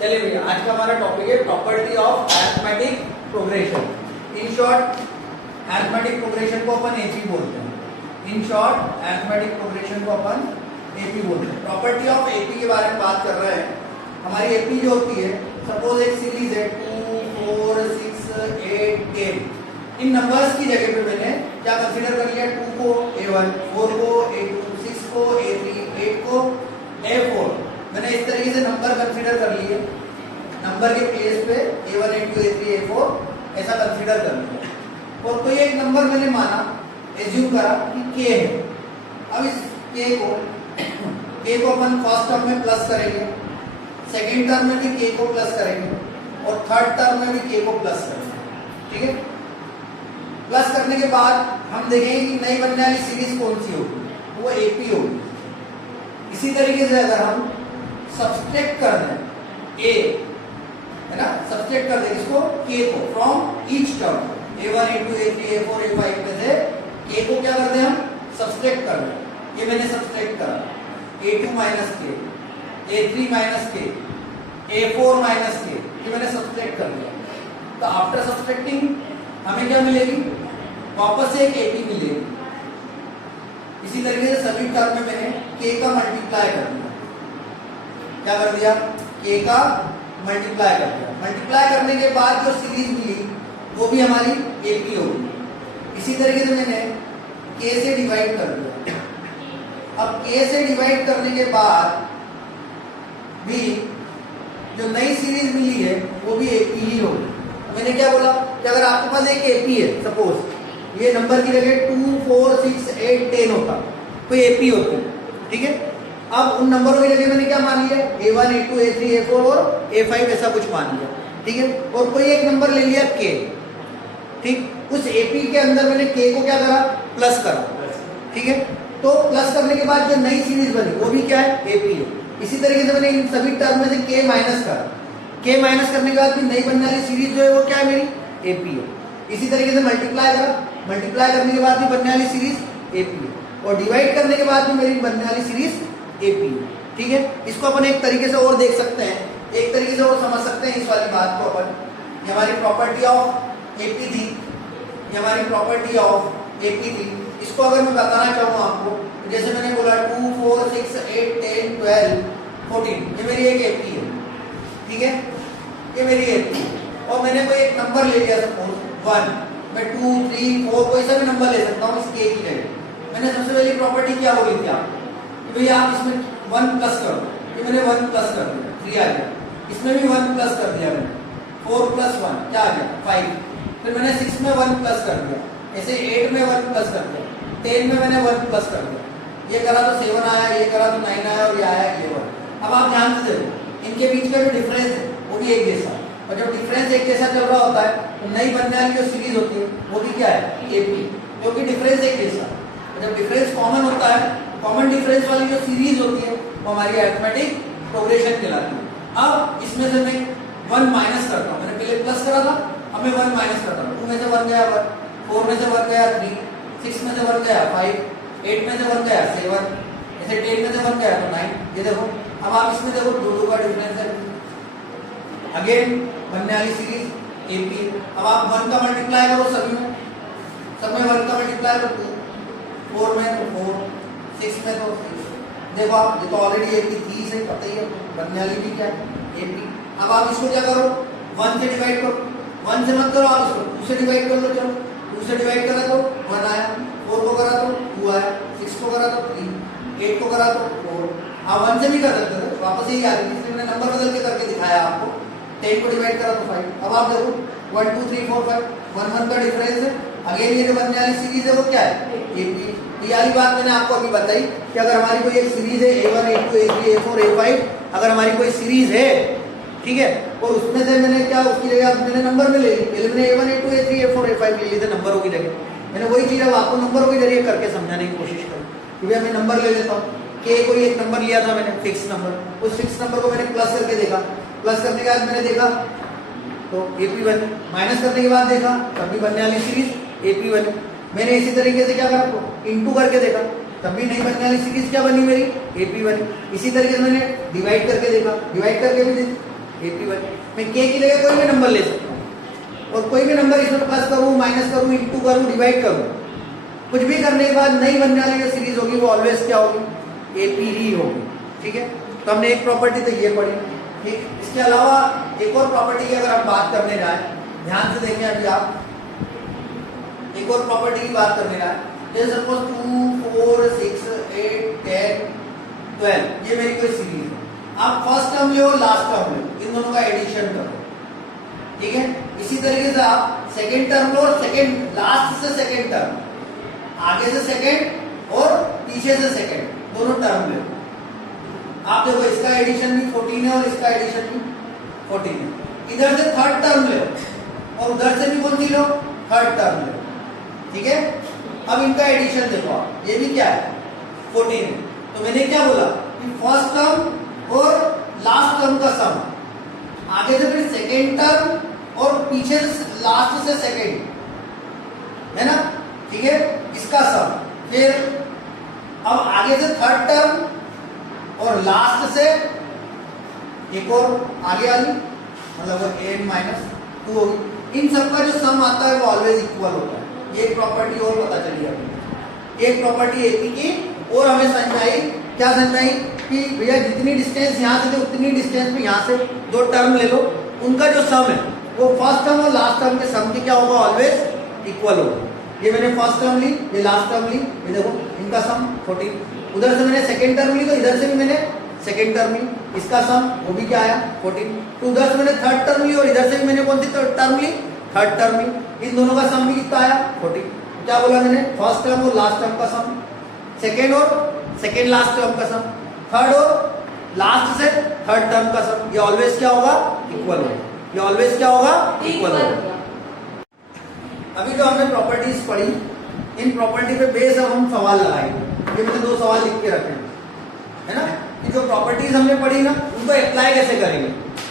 चलिए भैया, आज का हमारा टॉपिक है property of arithmetic progression. In short, arithmetic progression को अपन एपी बोलते हैं। इन शॉर्ट, अरिथमेटिक प्रोग्रेशन को अपन एपी बोलते हैं। प्रॉपर्टी ऑफ एपी के बारे में बात कर रहे हैं। हमारी एपी जो होती है, सपोज एक सीरीज है 2, 4, 6, 8, 10। इन नंबर्स की जगह पे मैंने क्या कंसीडर कर लिया, 2 को A1, 4 को A2, 6 को A3, 8 को A4। मैंने इस तरीके से नंबर कंसीडर कर लिए। नंबर के प्लेस पे A1, A2, A3, A4 ऐसा कंसीडर कर लिया। और कोई एक नंबर मैंने माना, एज्यूम करा कि K है। अब इस K को अपन फर्स्ट टर्म में प्लस करेंगे, सेकेंड टर्म में भी K को प्लस करेंगे और थर्ड टर्म में भी K को प्लस करेंगे। ठीक है। प्लस करने के बाद हम देखेंगे कि नई बनने वाली सीरीज कौन सी होगी, वो एपी होगी। इसी तरीके से अगर हम सब्सट्रैक्ट कर दें A, है ना, सब्सट्रैक्ट कर दें इसको K को from each term A1, A2, A3, A4, A5 में से K को क्या कर दें हम, सब्सट्रैक्ट कर दें। ये मैंने सब्सट्रैक्ट करा, A2 minus K, A3 minus K, A4 minus K, ये मैंने सब्सट्रैक्ट कर दिया। तो आफ्टर सब्सट्रैक्टिंग हमें क्या मिलेगी, वापस से एक एपी मिलेगी। इसी तरीके से सभी टर्म में मैंने K का मल्टीप्लाई कर दिया। क्या कर दिया, K का मल्टीप्लाई कर दिया। मल्टीप्लाई करने के बाद जो सीरीज मिली वो भी हमारी एपी होगी। इसी तरीके से मैंने K से डिवाइड कर दिया। अब K से डिवाइड करने के बाद भी जो नई सीरीज मिली है वो भी एपी ही होगी। मैंने क्या बोला कि अगर आपके पास एक एपी है, सपोज ये नंबर की जगह 2, 4, 6, 8, 10 होता तो एपी होते, ठीक है। अब उन नंबरों की जगह मैंने क्या मान लिया, A1, A2, A3, A4 और A5 ऐसा कुछ मान लिया, ठीक है। और कोई एक नंबर ले लिया K, ठीक। उस एपी के अंदर मैंने K को क्या करा, प्लस करा, ठीक है। तो प्लस करने के बाद जो नई सीरीज बनी वो भी क्या है, एपी है। इसी तरीके से मैंने इन सभी टर्म में से K माइनस करा। K माइनस करने के बाद भी नई बनने वाली सीरीज जो है वो क्या है, मेरी एपी है। इसी तरीके से मल्टीप्लाई करा, मल्टीप्लाई करने के बाद भी बनने वाली सीरीज एपी है। और डिवाइड करने के बाद भी मेरी बनने वाली सीरीज एपी है, ठीक है। इसको अपन एक तरीके से और देख सकते हैं, एक तरीके से और समझ सकते हैं इस वाली बात को अपन। ये हमारी प्रॉपर्टी ऑफ एपी थी, ये हमारी प्रॉपर्टी ऑफ एपी थी। इसको अगर मैं बताना चाहूँ आपको, जैसे मैंने बोला 2, 4, 6, 8, 10, 12, 14, ये मेरी एक एपी है, ठीक है। ये मेरी एपी और मैंने कोई एक नंबर ले लिया, सपोज 1, मैं 2, 3, 4 कोई सा भी नंबर ले सकता हूँ इस K की जगह। मैंने सबसे पहली प्रॉपर्टी क्या बोली थी आपको, भैया आप इसमें 1 प्लस करो। ये मैंने 1 प्लस कर दिया, 3 आ गया। इसमें भी 1 प्लस कर दिया मैंने, 4 + 1 क्या आ गया, 5। फिर मैंने 6 में 1 प्लस कर दिया, ऐसे 8 में 1 प्लस कर दिया, 10 में मैंने 1 प्लस कर दिया। ये करा तो 7 आया, ये करा तो 9 आया और ये आया 11। अब आप जानते थे इनके बीच का जो डिफरेंस है वो भी एक जैसा, और जब डिफरेंस एक जैसा चल रहा होता है तो नई बनने वाली जो सीरीज होती है वो भी क्या है, एपी, क्योंकि डिफरेंस एक जैसा। जब डिफरेंस कॉमन होता है, कॉमन डिफरेंस वाली जो सीरीज होती है वो हमारी अरिथमेटिक प्रोग्रेशन कहलाती है। अब इसमें से मैं 1 माइनस करता हूँ, मैंने पहले प्लस करा था, अब मैं 1 माइनस करता हूँ। 2 में से 1 गया 1, 4 में से 1 गया 3, 6 में से 1 गया 5, 8 में से 1 गया 7, ऐसे 10 में से 1 गया तो 9। ये देखो, अब आप इसमें देखो 2 का डिफरेंस है, अगेन बनने वाली सीरीज एपी। अब आप 1 का मल्टीप्लाई करो सभी में, सब में 1 का मल्टीप्लाई करो, 4 में तो 4, 6 में तो 6। देखो आप, ये तो ऑलरेडी एपी थी, से पता ही है, बनने वाली भी क्या है, एपी। अब आप इसको क्या करो, 1 से डिवाइड करो, 1 से मत करो, आप इसको 2 से डिवाइड कर लो। चलो 2 से डिवाइड करा तो 1 आया, 4 को करा तो 2 आया, 6 को करा तो 3, 8 को करा तो 4। आप 1 से भी कर सकते थे, वापस यही आ रही है, इसलिए मैंने नंबर बदल के करके दिखाया आपको। 10 को डिवाइड करा तो 5। अब आप देखो 1, 2, 3, 4, 5, 1, 1 का डिफरेंस है। अगेन ये जो बनने वाली सीरीज है वो क्या है, एपी। ये वाली बात मैंने आपको अभी बताई कि अगर हमारी कोई एक सीरीज है A1, A2, A3, A4, A5, अगर हमारी कोई सीरीज है, ठीक है, और उसमें से मैंने क्या, उसकी जगह मैंने नंबर में ले ली। पहले मैंने A1, A2, A3, A4, A5 ले लिए थे नंबरों की जगह। मैंने वही चीज अब आपको नंबरों के जरिए करके समझाने की कोशिश करूँ कि भैया मैं नंबर ले लेता हूँ। K कोई एक नंबर लिया था मैंने, फिक्स नंबर, उस फिक्स नंबर को मैंने प्लस करके देखा, प्लस करने के बाद मैंने देखा तो एपी बनी, माइनस करने के बाद देखा तब भी बनने वाली सीरीज एपी बनी। मैंने इसी तरीके से क्या करा, इनटू करके देखा तब भी नहीं बनने वाली सीरीज क्या बनी, मेरी एपी बनी। इसी तरीके से मैंने डिवाइड करके देखा, डिवाइड करके भी AP1 मैं k की जगह कोई भी नंबर ले सकता हूँ और कोई भी नंबर इसमें प्लस करूँ, माइनस करूँ, इंटू करूँ, डिवाइड करूँ, कुछ भी करने के बाद नई बनने वाली जो सीरीज होगी वो ऑलवेज क्या होगी? AP ही होगी। ठीक है, तो हमने एक प्रॉपर्टी तो ये पढ़ी। ठीक, इसके अलावा एक और प्रॉपर्टी की अगर हम बात करने जाए, ध्यान से देखें अभी आप, एक और प्रॉपर्टी की बात करने जाए, जैसे सपोज 2, 4, 6, 8, 10, 12 ये मेरी कोई सीरीज है। आप फर्स्ट टर्म लो, लास्ट टर्म लो, इन दोनों का एडिशन करो। ठीक है, इसी तरीके से आप सेकेंड टर्म लो और सेकेंड लास्ट से सेकेंड टर्म, आगे से सेकेंड और पीछे से सेकेंड, दोनों टर्म लो। आप देखो इसका एडिशन भी 14 है और इसका एडिशन भी 14 है। इधर से थर्ड टर्म लो और उधर से भी कौन सी लो? थर्ड टर्म लो। ठीक है, अब इनका एडिशन देखो आप, ये भी क्या है? 14 है। तो मैंने क्या बोला कि फर्स्ट टर्म और लास्ट टर्म का सम, आगे से फिर सेकेंड टर्म और पीछे लास्ट से सेकेंड, है ना? ठीक है, इसका सम, फिर अब आगे से थर्ड टर्म और लास्ट से एक और आगे वाली, मतलब n माइनस 2 होगी। इन सब का जो सम आता है वो ऑलवेज इक्वल होता है। ये एक प्रॉपर्टी और पता चली अभी, एक प्रॉपर्टी एपी की और हमें समझाई, क्या समझाई कि भैया जितनी डिस्टेंस यहाँ से उतनी डिस्टेंस में यहाँ से दो टर्म ले लो, उनका जो सम है वो फर्स्ट टर्म और लास्ट टर्म के सम की क्या होगा? ऑलवेज इक्वल होगा। ये मैंने फर्स्ट टर्म ली, ये लास्ट टर्म ली, ये देखो इनका सम 14। उधर से मैंने सेकेंड टर्म ली तो इधर से भी मैंने सेकेंड टर्म ली, इसका सम वो भी क्या आया? 14। तो उधर से मैंने थर्ड टर्म ली और इधर से भी मैंने कौन सी टर्म ली? थर्ड टर्म ली। इन दोनों का सम भी कितना आया? 14। क्या बोला मैंने? फर्स्ट टर्म और लास्ट टर्म का सम, सेकेंड और सेकेंड लास्ट टर्म का सम, थर्ड और लास्ट से थर्ड टर्म का सम। ये ऑलवेज क्या होगा? इक्वल होगा। ये ऑलवेज क्या होगा? इक्वल होगा। अभी जो हमने प्रॉपर्टीज पढ़ी, इन प्रॉपर्टी पे बेस अब हम सवाल लगाएंगे। ये मैंने 2 सवाल लिख के रखे है ना, कि जो प्रॉपर्टीज हमने पढ़ी ना उनको अप्लाई कैसे करेंगे।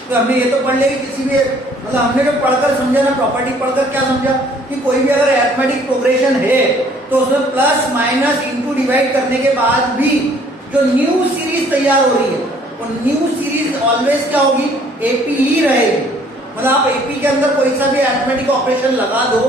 तो हमने ये तो पढ़ लिया कि किसी भी, मतलब हमने जो पढ़कर समझा ना, प्रॉपर्टी पढ़कर क्या समझा कि कोई भी अगर अरिथमेटिक प्रोग्रेशन है तो उसमें प्लस माइनस इंटू डिवाइड करने के बाद भी जो न्यू सीरीज तैयार हो रही है वो न्यू सीरीज ऑलवेज क्या होगी? एपी ही रहेगी। मतलब आप एपी के अंदर कोई सा भी अरिथमेटिक ऑपरेशन लगा दो,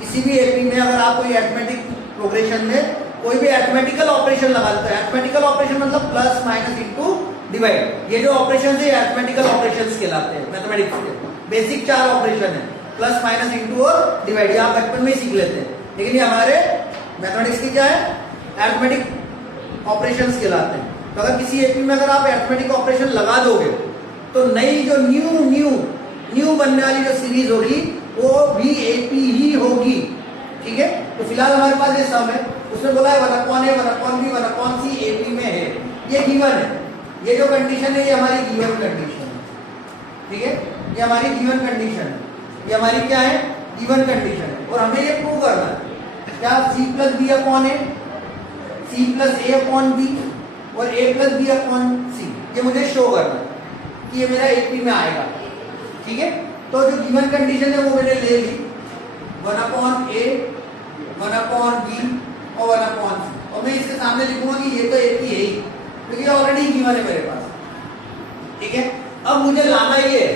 किसी भी एपी में अगर आप कोई अरिथमेटिक प्रोग्रेशन में कोई भी अरिथमेटिकल ऑपरेशन लगा देते हैं, अरिथमेटिकल ऑपरेशन मतलब प्लस माइनस इंटू डिवाइड, ये जो ऑपरेशन है अरिथमेटिकल ऑपरेशंस कहलाते हैं मैथमेटिक्स के। बेसिक 4 ऑपरेशन है, प्लस माइनस इंटू और डिवाइड, ये आप बचपन में ही सीख लेते हैं, लेकिन ये हमारे मैथमेटिक्स की क्या है? अरिथमेटिक ऑपरेशंस कहलाते हैं। तो अगर किसी एपी में अगर आप अरिथमेटिक ऑपरेशन लगा दोगे तो नई जो न्यू बनने वाली जो सीरीज होगी वो भी एपी ही होगी। ठीक है, तो फिलहाल हमारे पास ये सम है, उसने बोला है 1/a 1/b 1/c एपी में है, ये गिवन है। ये जो कंडीशन है ये हमारी गिवन कंडीशन है। ठीक है, ये हमारी गिवन कंडीशन है, ये हमारी क्या है? गिवन कंडीशन है। और हमें ये प्रूव करना है क्या? c प्लस बी अपॉन ए, c प्लस ए अपॉन बी और a प्लस बी अपॉन सी, ये मुझे शो करना है कि ये मेरा एपी में आएगा। ठीक है, तो जो गिवन कंडीशन है वो मैंने ले ली, 1/a 1/b और 1/c, और मैं इसके सामने लिखूंगा कि ये तो एपी है ही, क्योंकि ये ऑलरेडी गिवन है मेरे पास। ठीक है, अब मुझे लाना ये है।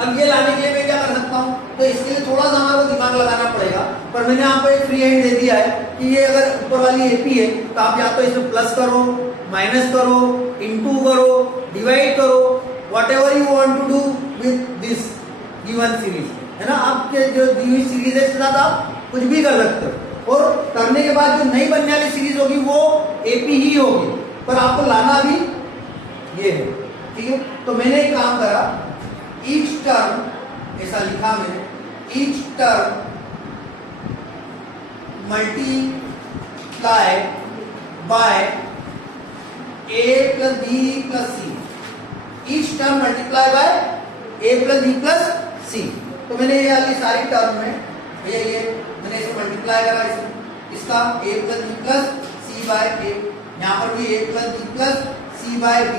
अब ये लाने के लिए मैं क्या कर सकता हूँ? तो इसके लिए थोड़ा सा हमारे को दिमाग लगाना पड़ेगा, पर मैंने आपको एक फ्री हैंड दे दिया है कि ये अगर ऊपर वाली एपी है तो आप या तो इसमें प्लस करो, माइनस करो, इंटू करो, डिवाइड करो, whatever you want to do with this given series, है ना? आपके जो दी हुई सीरीज है इसके साथ आप कुछ भी कर सकते हो, और करने के बाद जो नई बनने वाली सीरीज होगी वो एपी ही होगी, पर आपको लाना भी ये है। ठीक है, तो मैंने एक काम करा, ईच टर्म, ऐसा लिखा मैंने, each term multiply by a plus b plus c, each term multiply by a plus b plus c। तो मैंने ये वाली सारी टर्म में ये मैंने इसे मल्टीप्लाई करा, इसका a plus b plus c by a, यहाँ पर भी a plus b plus c by b,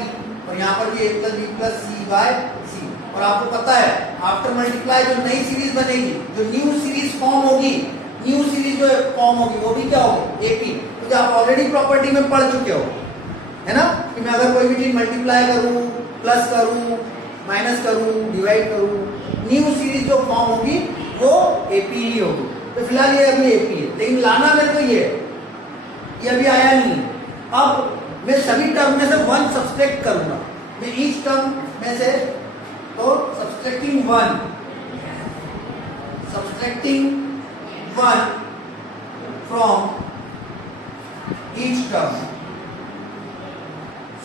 और यहाँ पर भी a plus b plus c by c। और आपको पता है आफ्टर मल्टीप्लाई जो नई सीरीज बनेगी, जो न्यू सीरीज फॉर्म होगी, न्यू सीरीज जो फॉर्म होगी वो भी क्या होगी? एपी। तो आप ऑलरेडी प्रॉपर्टी में पढ़ चुके हो, है ना, कि मैं अगर कोई भी चीज मल्टीप्लाई करूं, प्लस करूं, माइनस करूं, डिवाइड करूं, न्यू सीरीज जो फॉर्म होगी वो एपी ही होगी। तो फिलहाल ये अभी एपी है, लेकिन लाना मेरे को ये अभी आया नहीं है। अब मैं सभी टर्म में से वन सब्सट्रैक्ट करूंगा, मैं ईच टर्म में से, तो subtracting one from each term,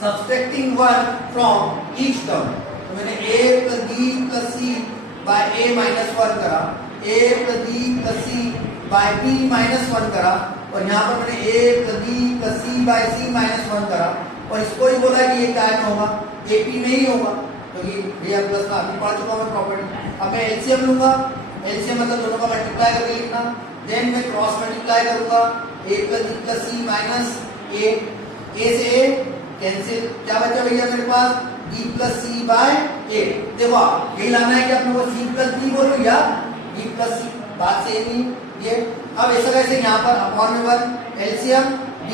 subtracting one from each term. तो मैंने a plus b plus c by a minus one करा, a plus b plus c by b minus one करा, और यहाँ पर मैंने a plus b plus c by c minus one करा, और इसको ही बोला कि ये क्या में होगा, AP में ही होगा, तो ये प्लस का अभी पढ़ चुका हूँ मैं प्रॉपर्टी। अब मैं एलसीएम लूंगा, एलसीएम मतलब दोनों का मल्टीप्लाई करके लिखना, देन मैं क्रॉस मल्टीप्लाई करूंगा, a plus b plus c minus a से a कैंसिल, क्या बचा भैया मेरे पास b plus c by a। देखो यही लाना है कि अपने को c प्लस b बोलो या b प्लस c, बात सेम ही ये। अब ऐसा कैसे, यहाँ पर अपॉन में one, LCM b,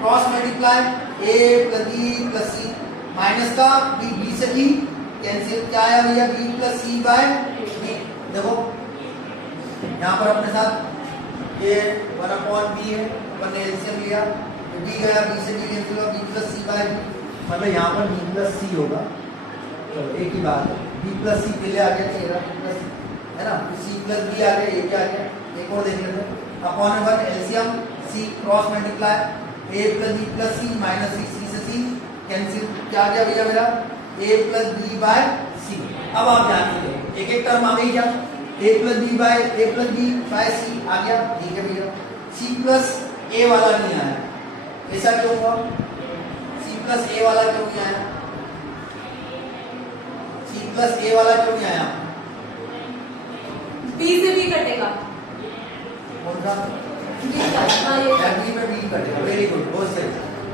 cross multiply a plus b plus c minus का b से b कैंसिल, क्या आया भैया b plus c by b। देखो यहाँ पर अपने साथ ये वन अपॉन b है, अपन ने एलसीएम लिया, b गया, b से b कैंसिल हुआ, b plus c by b, मतलब यहाँ पर b प्लस c होगा। चलो एक ही बात है, b प्लस c पहले आ गया, चेहरा b प्लस है ना, c प्लस b आ गया, ये क्या आ गया, एक और देख लेते हैं, upon one LCM c cross multiply a plus b plus c minus c से c कैंसिल, क्या आ गया भैया मेरा a plus b by c। अब आप ध्यान दीजिए, एक एक टर्म आ गई क्या, a plus b by c आ गया, ठीक है भैया। c प्लस a वाला नहीं आया, ऐसा क्यों हुआ, c प्लस a वाला क्यों नहीं आया, c प्लस a वाला क्यों नहीं आया, b से b कटेगा, कौन सा b का, हाँ ये b में b कटेगा, वेरी गुड, बहुत सही।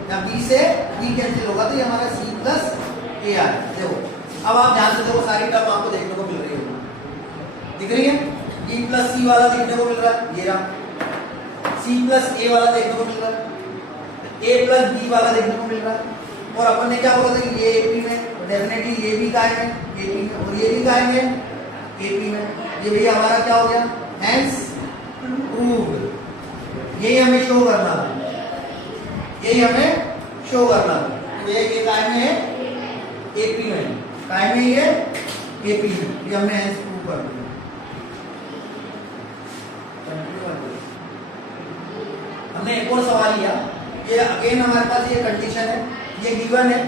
यहाँ b से b कैंसिल होगा तो ये हमारा c प्लस a आ गया। देखो अब आप ध्यान से देखो, सारी टर्म आपको देखने को मिल रही है, दिख रही है, b प्लस c वाला देखने को मिल रहा है, ये रहा, c प्लस a वाला देखने को मिल रहा है, a प्लस b वाला देखने को मिल रहा है, और अपन ने क्या बोला था कि ये AP में, डेफिनेटली ये भी कायम है AP में, और ये भी कायम है AP में, ये भैया हमारा क्या हो गया, हेंस प्रूव्ड। यही हमें शो करना था, यही हमें शो करना था, तो ये कायम है AP में, कायम है ये AP में, ये हमने हेंस प्रूव कर दिया। हमने एक और सवाल लिया, ये अगेन हमारे पास ये कंडीशन है, ये गिवन है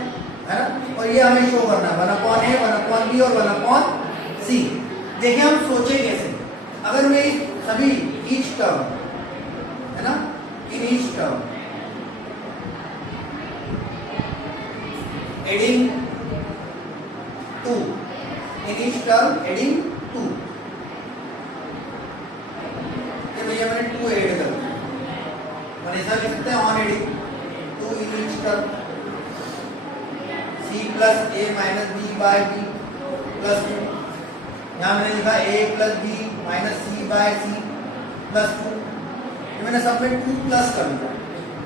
ना, और ये हमें शो करना है, one upon A, one upon B और वन अपॉन सी। देखिए हम सोचे कैसे, अगर मैं सभी ईच टर्म है ना, in each term adding two, in each term adding two, ये भैया मैंने टू ऐड कर दिया, ऐसा लिख सकते हैं on adding two in each term, c plus a minus b by b plus two, यहाँ मैंने लिखा a plus b minus c by c plus two, ये मैंने सब में टू प्लस कर दिया।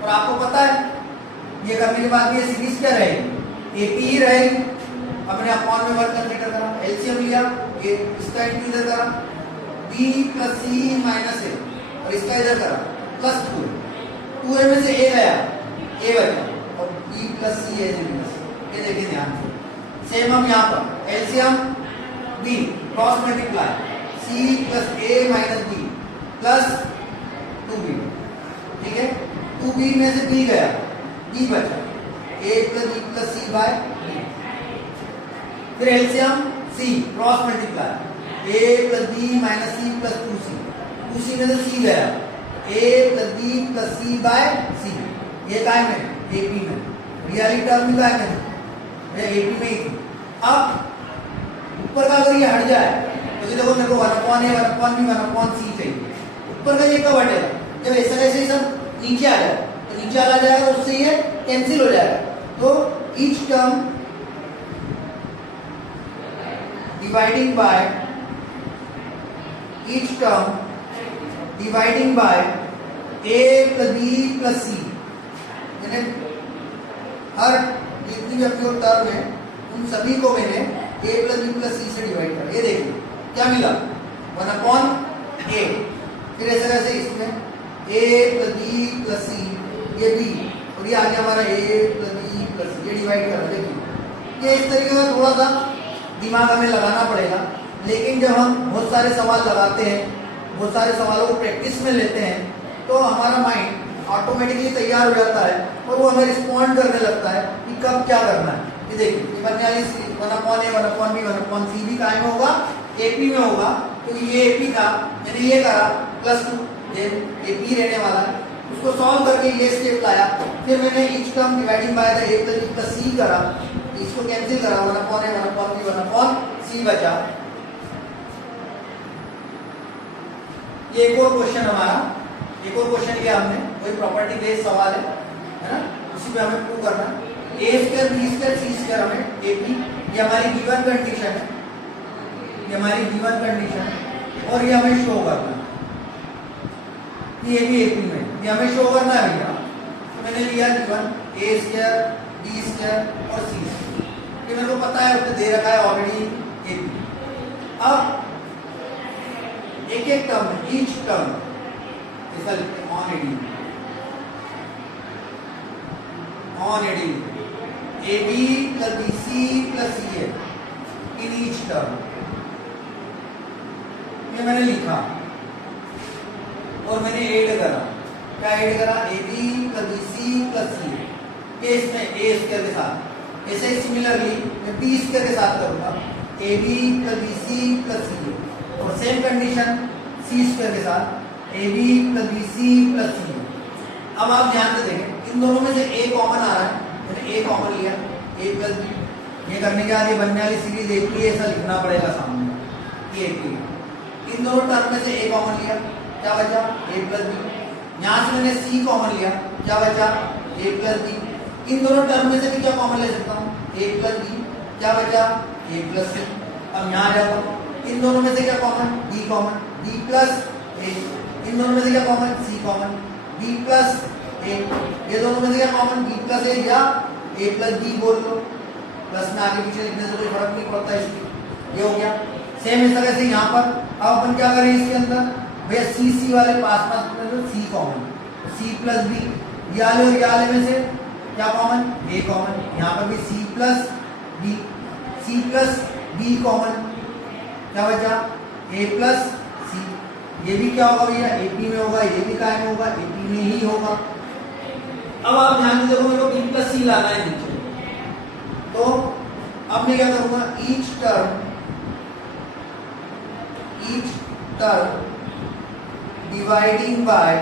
और आपको पता है ये करने के बाद ये सीरीज क्या रहेगी, AP ही रहेगी। अब मैंने अपॉन में वर्क कंसीडर करा, एलसीएम लिया, इसका इंटू इधर करा, b plus c minus a, और इसका इधर करा प्लस टू, टू में से a गया, a बचा, और b प्लस c है, ये देखिए ध्यान से। सेम हम यहाँ पर LCM b cross multiply c plus a minus b plus 2b, ठीक है, 2b में से b गया, b बचा, a plus b plus c by b, फिर LCM c cross multiply a plus b minus c plus 2c, 2c में से c गया, a plus b plus c by c, ये काय में AP में, रियलिटी टर्म में काय में AP में ही। अब ऊपर का अगर ये हट जाए तो ये देखो मेरे को one upon A, one upon B, one upon C चाहिए, ऊपर का ये कब हटेगा, जब ऐसा ऐसे ही सब नीचे आ जाए, तो नीचे आ जाएगा, उससे ये कैंसिल हो जाएगा, तो each term dividing bye, each term dividing bye a plus b plus c, यानी हर जितनी भी अपनी टर्म है उन सभी को मैंने ए प्लस बी प्लस सी से डिवाइड करा, ये देखिए क्या मिला 1/a। फिर ऐसा कैसे इसमें a प्लस बी प्लस सी, ये b और ये आ गया हमारा a प्लस बी प्लस सी, ये डिवाइड करा। देखिए ये इस तरीके का थोड़ा सा दिमाग हमें लगाना पड़ेगा, लेकिन जब हम बहुत सारे सवाल लगाते हैं, बहुत सारे सवालों को प्रैक्टिस में लेते हैं, तो हमारा माइंड ऑटोमेटिकली तैयार हो जाता है और वो हमें रिस्पॉन्ड करने लगता है कि कब क्या करना है। ये देखिए ये बनने वाली 1/a 1/b 1/c भी काहे में होगा, एपी में होगा, क्योंकि ये एपी था, मैंने ये करा +2, ये एपी रहने वाला है, उसको सॉल्व करके ये स्टेप लाया, फिर मैंने each term dividing by the a plus b plus c करा, इसको कैंसिल करा 1/a 1/b 1/c बचा। ये एक और क्वेश्चन हमारा, एक और क्वेश्चन लिया हमने, कोई प्रॉपर्टी बेस्ड सवाल है ना, उसी पे हमें प्रूव करना है। a square b square c square हमें एपी, ये हमारी गिवन कंडीशन है, ये हमारी गिवन कंडीशन है और ये हमें शो करना है कि ये भी एपी में, ये हमें शो करना है भैया। तो मैंने लिया given a square b square और c स्क्वायर, ये मेरे को पता है, उसने दे रखा है ऑलरेडी एपी। अब एक एक टर्म, ईच टर्म ऐसा लिखते हैं on adding, on adding A B plus B C plus C A in each term, ये मैंने लिखा और मैंने ऐड करा, क्या ऐड करा, A B plus B C plus C A, ये इसमें ए स्क्वायर के साथ, ऐसे ही सिमिलरली मैं बी स्क्वायर के साथ करूंगा, A B plus B C plus C A, और सेम कंडीशन सी स्क्वायर के साथ A B plus B C plus C. अब आप ध्यान से देखें, इन दोनों में से ए कॉमन आ रहा है, मैंने ए कॉमन लिया, ए प्लस बी, ये करने के बाद ये बनने वाली सीरीज ए पी, ऐसा लिखना पड़ेगा सामने ए पी। इन दोनों टर्म में से ए कॉमन लिया, क्या बचा, ए प्लस बी। यहाँ से मैंने सी कॉमन लिया, क्या बचा, ए प्लस बी। इन दोनों टर्म में से भी क्या कॉमन ले सकता हूँ, ए प्लस बी, क्या बचा, ए प्लस सी। अब यहाँ जाता हूँ, इन दोनों में से क्या common, D common, D plus A. इन दोनों में से क्या common, C common, D plus A. ये दोनों में से क्या कॉमन, बी प्लस ए या ए प्लस डी बोल लो, प्लस में आगे पीछे लिखने से कोई फर्क नहीं पड़ता इसकी, ये हो गया। सेम इस तरह से यहाँ पर अब अपन क्या करें इसके अंदर, भैया सी वाले पास में तो सी कॉमन, सी प्लस बी, ये वाले और ये वाले में से क्या कॉमन, ए कॉमन, यहाँ पर भी C plus B, C plus B common, क्या बचा, ए प्लस सी। ये भी क्या होगा भैया, एपी में होगा, ये भी काय में होगा, एपी में ही होगा। अब आप ध्यान से देखो, मेरे को बी प्लस सी लाना है नीचे, तो अब मैं क्या करूंगा, each term dividing by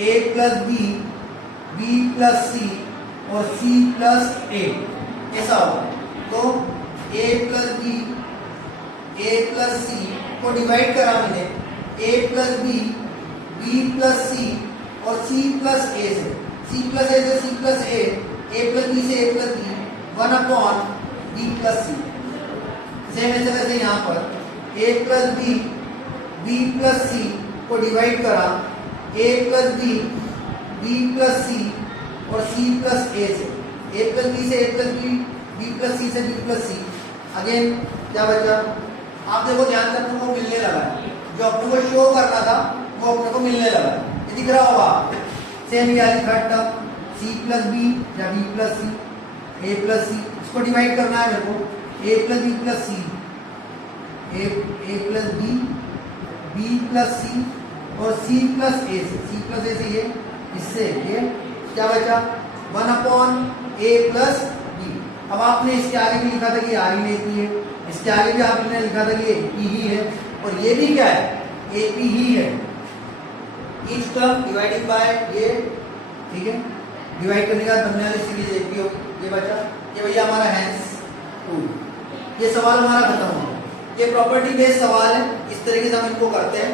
A plus B, B plus C और सी प्लस ए, ऐसा होगा। तो a plus B, A plus C को डिवाइड करा मैंने a plus B, B plus C और c प्लस ए से, c प्लस ए से c plus A plus B से a plus B, 1/b plus C. Same ऐसे कैसे यहाँ पर a plus B, B plus C को डिवाइड करा a plus B, B plus C और c प्लस ए से, a प्लस बी से a plus B, B plus C से बी प्लस सी। अगेन क्या बचा, आप देखो ध्यान से, अपने को मिलने लगा है, जो अपने को शो करना था वो अपने को मिलने लगा है, ये दिख रहा होगा। सेम ये third term C plus B या B plus C, A plus C, इसको डिवाइड करना है मेरे को, A plus B plus C, A plus B, B plus C और सी प्लस ए से, सी प्लस ए से ये, इससे ये क्या बचा, 1/a प्लस बी। अब आपने इसके आगे भी लिखा था कि आर ही एपी है, इसके आगे भी आपने लिखा था कि एपी ही है, और ये भी क्या है, एपी ही है। ईच टर्म डिवाइडिंग बाय ये, ठीक है, डिवाइड करने का बनने वाली सीरीज एपी होगी, ये बचा, ये भैया हमारा हैंस टू। ये सवाल हमारा खत्म हो गया। ये प्रॉपर्टी बेस्ड सवाल है, इस तरीके से हम इनको करते हैं।